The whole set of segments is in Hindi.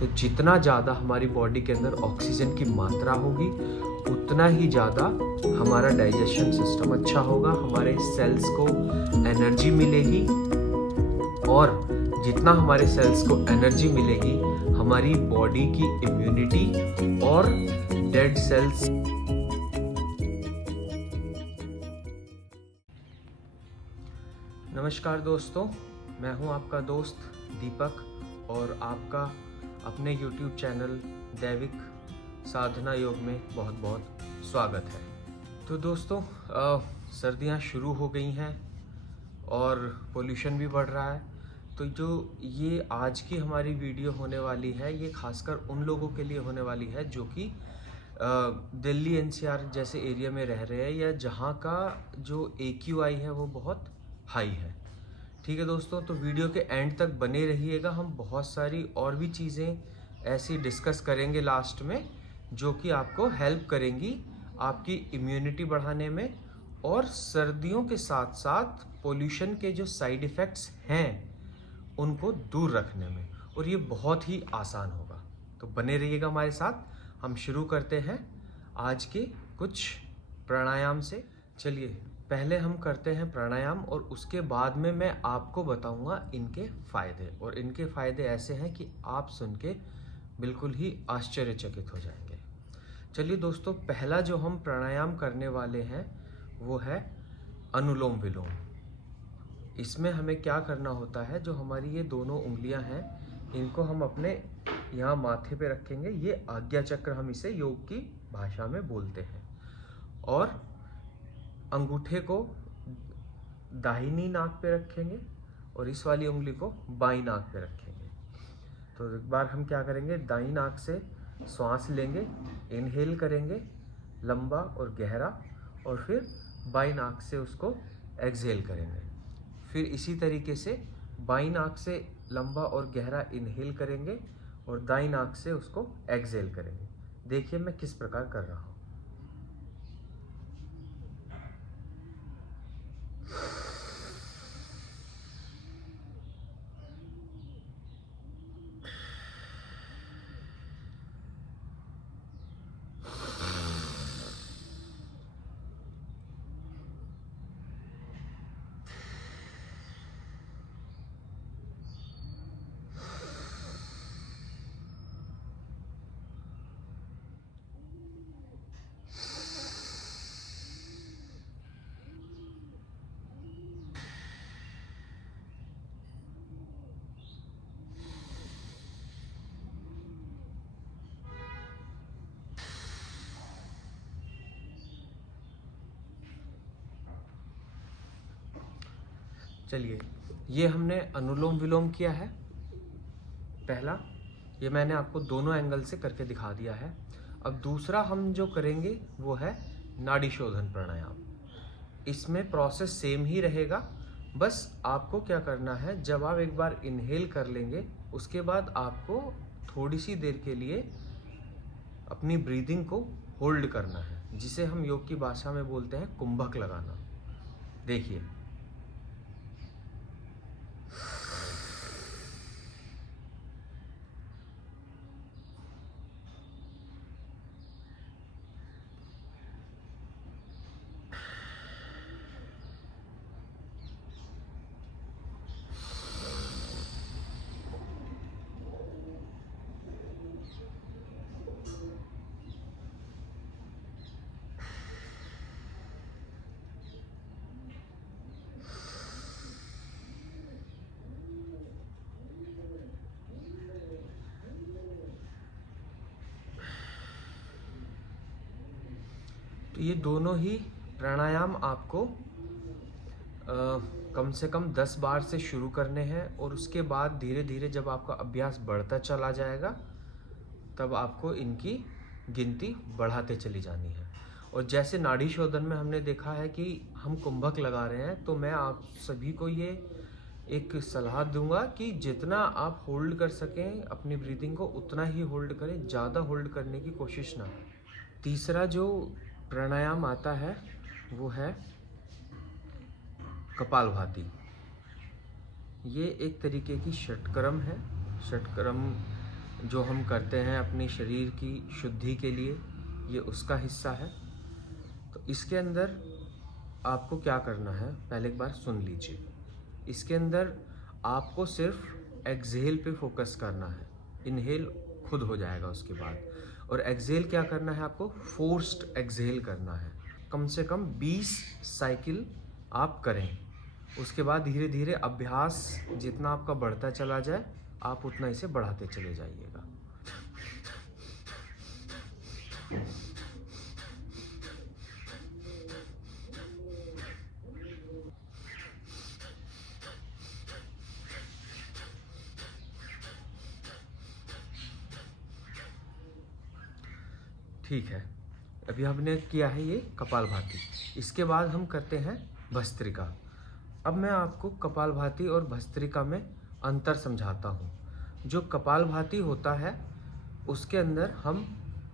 तो जितना ज़्यादा हमारी बॉडी के अंदर ऑक्सीजन की मात्रा होगी उतना ही ज़्यादा हमारा डाइजेशन सिस्टम अच्छा होगा, हमारे सेल्स को एनर्जी मिलेगी, और जितना हमारे सेल्स को एनर्जी मिलेगी हमारी बॉडी की इम्यूनिटी और डेड सेल्स। नमस्कार दोस्तों, मैं हूं आपका दोस्त दीपक और आपका अपने YouTube चैनल दैविक साधना योग में बहुत बहुत स्वागत है। तो दोस्तों, सर्दियां शुरू हो गई हैं और पोल्यूशन भी बढ़ रहा है। तो जो ये आज की हमारी वीडियो होने वाली है ये खासकर उन लोगों के लिए होने वाली है जो कि दिल्ली NCR जैसे एरिया में रह रहे हैं या जहाँ का जो AQI है वो बहुत हाई है। ठीक है दोस्तों, तो वीडियो के एंड तक बने रहिएगा। हम बहुत सारी और भी चीज़ें ऐसी डिस्कस करेंगे लास्ट में जो कि आपको हेल्प करेंगी आपकी इम्यूनिटी बढ़ाने में और सर्दियों के साथ साथ पोल्यूशन के जो साइड इफ़ेक्ट्स हैं उनको दूर रखने में, और ये बहुत ही आसान होगा। तो बने रहिएगा हमारे साथ। हम शुरू करते हैं आज के कुछ प्राणायाम से। चलिए पहले हम करते हैं प्राणायाम और उसके बाद में मैं आपको बताऊंगा इनके फ़ायदे, और इनके फ़ायदे ऐसे हैं कि आप सुन के बिल्कुल ही आश्चर्यचकित हो जाएंगे। चलिए दोस्तों, पहला जो हम प्राणायाम करने वाले हैं वो है अनुलोम विलोम। इसमें हमें क्या करना होता है, जो हमारी ये दोनों उंगलियां हैं इनको हम अपने यहाँ माथे पे रखेंगे। ये आज्ञा चक्र हम इसे योग की भाषा में बोलते हैं, और अंगूठे को दाहिनी नाक पे रखेंगे और इस वाली उंगली को बाईं नाक पे रखेंगे। तो एक बार हम क्या करेंगे, दाईं नाक से श्वास लेंगे, इनहेल करेंगे लंबा और गहरा, और फिर बाईं नाक से उसको एक्सहेल करेंगे। फिर इसी तरीके से बाईं नाक से लंबा और गहरा इनहेल करेंगे और दाईं नाक से उसको एक्सहेल करेंगे। देखिए मैं किस प्रकार कर रहा हूँ। चलिए, ये हमने अनुलोम विलोम किया है पहला। ये मैंने आपको दोनों एंगल से करके दिखा दिया है। अब दूसरा हम जो करेंगे वो है नाड़ी शोधन प्राणायाम। इसमें प्रोसेस सेम ही रहेगा, बस आपको क्या करना है, जब आप एक बार इनहेल कर लेंगे उसके बाद आपको थोड़ी सी देर के लिए अपनी ब्रीदिंग को होल्ड करना है, जिसे हम योग की भाषा में बोलते हैं कुंभक लगाना। देखिए, तो ये दोनों ही प्राणायाम आपको कम से कम 10 बार से शुरू करने हैं, और उसके बाद धीरे धीरे जब आपका अभ्यास बढ़ता चला जाएगा तब आपको इनकी गिनती बढ़ाते चली जानी है। और जैसे नाड़ी शोधन में हमने देखा है कि हम कुंभक लगा रहे हैं, तो मैं आप सभी को ये एक सलाह दूंगा कि जितना आप होल्ड कर सकें अपनी ब्रीदिंग को उतना ही होल्ड करें, ज़्यादा होल्ड करने की कोशिश ना करें। तीसरा जो प्राणायाम आता है वो है कपालभाति। ये एक तरीके की षटक्रम है। षटक्रम जो हम करते हैं अपने शरीर की शुद्धि के लिए, ये उसका हिस्सा है। तो इसके अंदर आपको क्या करना है, पहले एक बार सुन लीजिए। इसके अंदर आपको सिर्फ एक्सहेल पे फोकस करना है। इनहेल खुद हो जाएगा उसके बाद, और एक्सहेल क्या करना है, आपको फोर्स्ड एक्सहेल करना है। कम से कम 20 साइकिल आप करें। उसके बाद धीरे धीरे अभ्यास जितना आपका बढ़ता चला जाए, आप उतना इसे बढ़ाते चले जाइएगा। ठीक है, अभी हमने किया है ये कपालभाति। इसके बाद हम करते हैं भस्त्रिका। अब मैं आपको कपालभाति और भस्त्रिका में अंतर समझाता हूँ। जो कपालभाति होता है उसके अंदर हम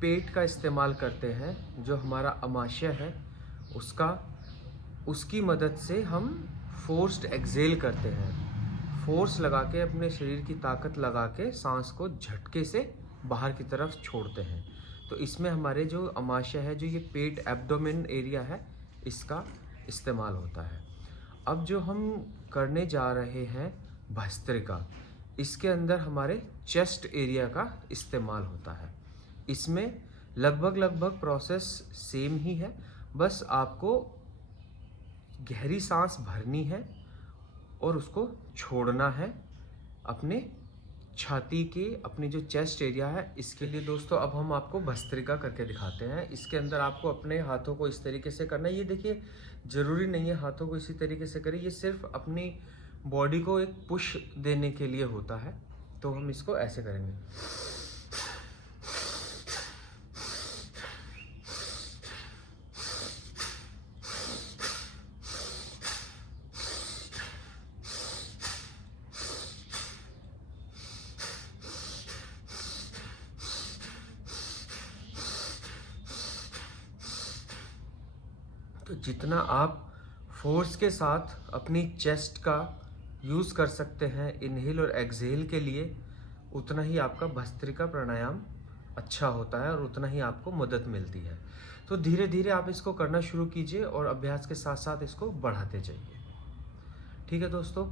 पेट का इस्तेमाल करते हैं, जो हमारा अमाशय है उसकी मदद से हम फोर्स्ड एक्सहेल करते हैं। फोर्स लगा के, अपने शरीर की ताकत लगा के सांस को झटके से बाहर की तरफ छोड़ते हैं। तो इसमें हमारे जो अमाशय है, जो ये पेट एब्डोमेन एरिया है, इसका इस्तेमाल होता है। अब जो हम करने जा रहे हैं भस्त्रिका, इसके अंदर हमारे चेस्ट एरिया का इस्तेमाल होता है। इसमें लगभग प्रोसेस सेम ही है, बस आपको गहरी सांस भरनी है और उसको छोड़ना है अपने छाती के, अपनी जो चेस्ट एरिया है इसके लिए। दोस्तों अब हम आपको भस्त्रिका करके दिखाते हैं। इसके अंदर आपको अपने हाथों को इस तरीके से करना है। ये देखिए, ज़रूरी नहीं है हाथों को इसी तरीके से करें, ये सिर्फ अपनी बॉडी को एक पुश देने के लिए होता है। तो हम इसको ऐसे करेंगे। तो जितना आप फोर्स के साथ अपनी चेस्ट का यूज़ कर सकते हैं इनहेल और एक्सहेल के लिए, उतना ही आपका भस्त्रिका प्राणायाम अच्छा होता है और उतना ही आपको मदद मिलती है। तो धीरे धीरे आप इसको करना शुरू कीजिए और अभ्यास के साथ साथ इसको बढ़ाते जाइए। ठीक है दोस्तों,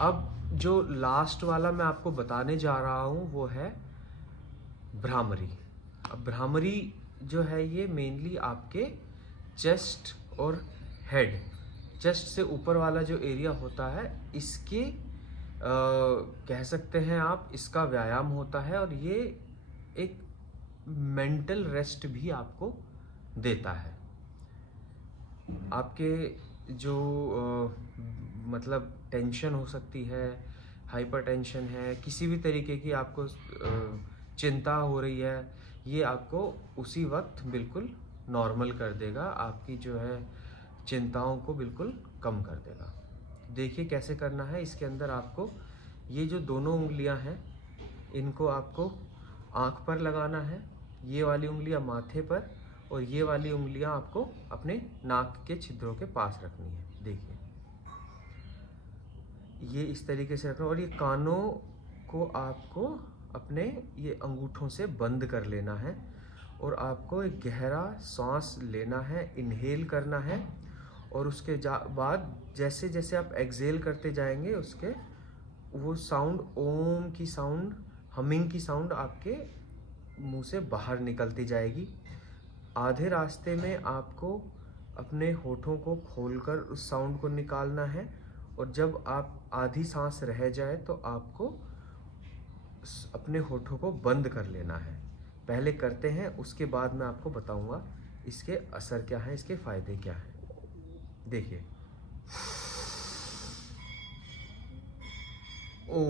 अब जो लास्ट वाला मैं आपको बताने जा रहा हूँ वो है भ्रामरी। अब भ्रामरी जो है ये मेनली आपके चेस्ट और हेड, चेस्ट से ऊपर वाला जो एरिया होता है इसके कह सकते हैं आप, इसका व्यायाम होता है। और ये एक मेंटल रेस्ट भी आपको देता है। आपके जो मतलब टेंशन हो सकती है, हाइपर टेंशन है, किसी भी तरीके की आपको चिंता हो रही है, ये आपको उसी वक्त बिल्कुल नॉर्मल कर देगा, आपकी जो है चिंताओं को बिल्कुल कम कर देगा। देखिए कैसे करना है। इसके अंदर आपको ये जो दोनों उंगलियां हैं इनको आपको आँख पर लगाना है, ये वाली उंगलियां माथे पर, और ये वाली उंगलियां आपको अपने नाक के छिद्रों के पास रखनी है। देखिए ये इस तरीके से रखना, और ये कानों को आपको अपने ये अंगूठों से बंद कर लेना है, और आपको एक गहरा सांस लेना है, इनहेल करना है, और उसके बाद जैसे जैसे आप एक्सहेल करते जाएंगे उसके वो साउंड, ओम की साउंड, हमिंग की साउंड आपके मुंह से बाहर निकलती जाएगी। आधे रास्ते में आपको अपने होठों को खोलकर उस साउंड को निकालना है, और जब आप आधी सांस रह जाए तो आपको अपने होठों को बंद कर लेना है। पहले करते हैं, उसके बाद मैं आपको बताऊंगा इसके असर क्या है, इसके फायदे क्या हैं। देखिए, ओ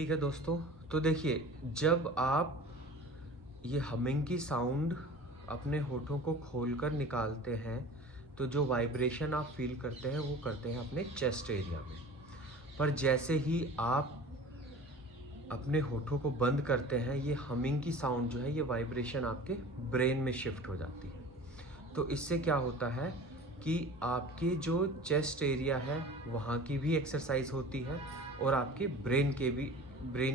ठीक है दोस्तों, तो देखिए, जब आप ये हमिंग की साउंड अपने होठों को खोलकर निकालते हैं तो जो वाइब्रेशन आप फील करते हैं वो करते हैं अपने चेस्ट एरिया में। पर जैसे ही आप अपने होठों को बंद करते हैं, ये हमिंग की साउंड जो है ये वाइब्रेशन आपके ब्रेन में शिफ्ट हो जाती है। तो इससे क्या होता है कि आपके जो चेस्ट एरिया है वहाँ की भी एक्सरसाइज होती है और आपके ब्रेन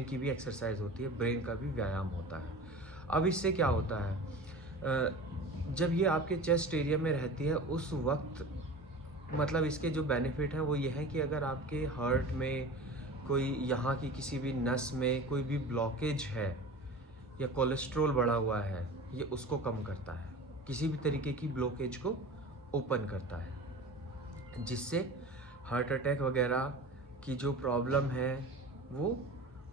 की भी एक्सरसाइज होती है, ब्रेन का भी व्यायाम होता है। अब इससे क्या होता है, जब ये आपके चेस्ट एरिया में रहती है उस वक्त, मतलब इसके जो बेनिफिट हैं वो ये है कि अगर आपके हार्ट में कोई, यहाँ की किसी भी नस में कोई भी ब्लॉकेज है या कोलेस्ट्रॉल बढ़ा हुआ है, ये उसको कम करता है, किसी भी तरीके की ब्लॉकेज को ओपन करता है, जिससे हार्ट अटैक वगैरह की जो प्रॉब्लम है वो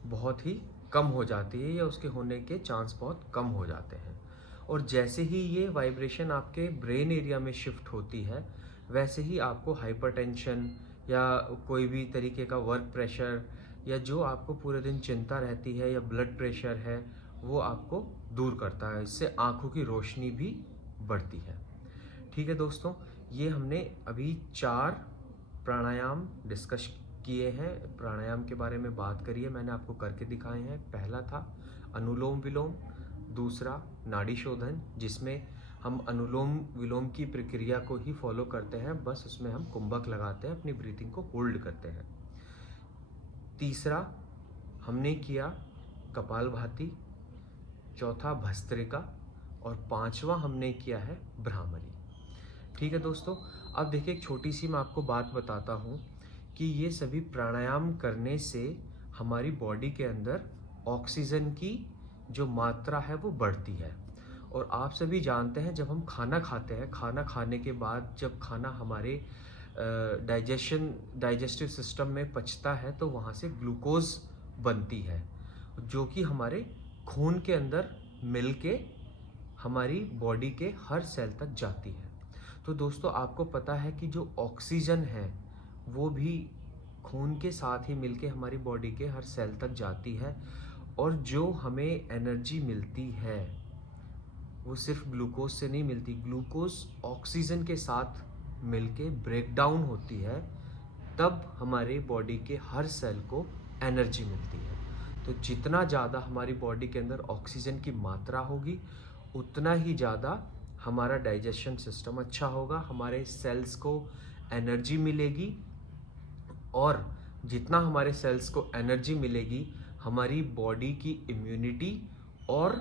बहुत ही कम हो जाती है या उसके होने के चांस बहुत कम हो जाते हैं। और जैसे ही ये वाइब्रेशन आपके ब्रेन एरिया में शिफ्ट होती है, वैसे ही आपको हाइपरटेंशन या कोई भी तरीके का वर्क प्रेशर या जो आपको पूरे दिन चिंता रहती है या ब्लड प्रेशर है वो आपको दूर करता है। इससे आँखों की रोशनी भी बढ़ती है। ठीक है दोस्तों, ये हमने अभी 4 प्राणायाम डिस्कस किए हैं, प्राणायाम के बारे में बात करी है, मैंने आपको करके दिखाए हैं। पहला था अनुलोम विलोम, दूसरा नाड़ी शोधन, जिसमें हम अनुलोम विलोम की प्रक्रिया को ही फॉलो करते हैं, बस उसमें हम कुंभक लगाते हैं, अपनी ब्रीथिंग को होल्ड करते हैं। तीसरा हमने किया कपालभाति, चौथा भस्त्रिका और 5वां हमने किया है भ्रामरी। ठीक है दोस्तों, अब देखिए एक छोटी सी मैं आपको बात बताता हूँ कि ये सभी प्राणायाम करने से हमारी बॉडी के अंदर ऑक्सीजन की जो मात्रा है वो बढ़ती है। और आप सभी जानते हैं, जब हम खाना खाते हैं, खाना खाने के बाद जब खाना हमारे डाइजेस्टिव सिस्टम में पचता है तो वहाँ से ग्लूकोज बनती है, जो कि हमारे खून के अंदर मिल के हमारी बॉडी के हर सेल तक जाती है। तो दोस्तों, आपको पता है कि जो ऑक्सीजन है वो भी खून के साथ ही मिलके हमारी बॉडी के हर सेल तक जाती है, और जो हमें एनर्जी मिलती है वो सिर्फ ग्लूकोज से नहीं मिलती, ग्लूकोज ऑक्सीजन के साथ मिलके ब्रेक डाउन होती है, तब हमारे बॉडी के हर सेल को एनर्जी मिलती है। तो जितना ज़्यादा हमारी बॉडी के अंदर ऑक्सीजन की मात्रा होगी उतना ही ज़्यादा हमारा डाइजेशन सिस्टम अच्छा होगा, हमारे सेल्स को एनर्जी मिलेगी, और जितना हमारे सेल्स को एनर्जी मिलेगी हमारी बॉडी की इम्यूनिटी और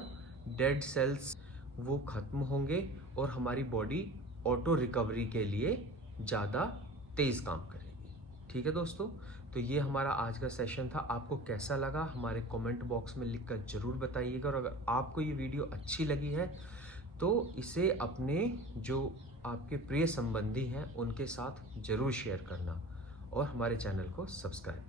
डेड सेल्स वो ख़त्म होंगे और हमारी बॉडी ऑटो रिकवरी के लिए ज़्यादा तेज़ काम करेगी। ठीक है दोस्तों, तो ये हमारा आज का सेशन था। आपको कैसा लगा हमारे कमेंट बॉक्स में लिखकर ज़रूर बताइएगा, और अगर आपको ये वीडियो अच्छी लगी है तो इसे अपने जो आपके प्रिय संबंधी हैं उनके साथ ज़रूर शेयर करना, और हमारे चैनल को सब्सक्राइब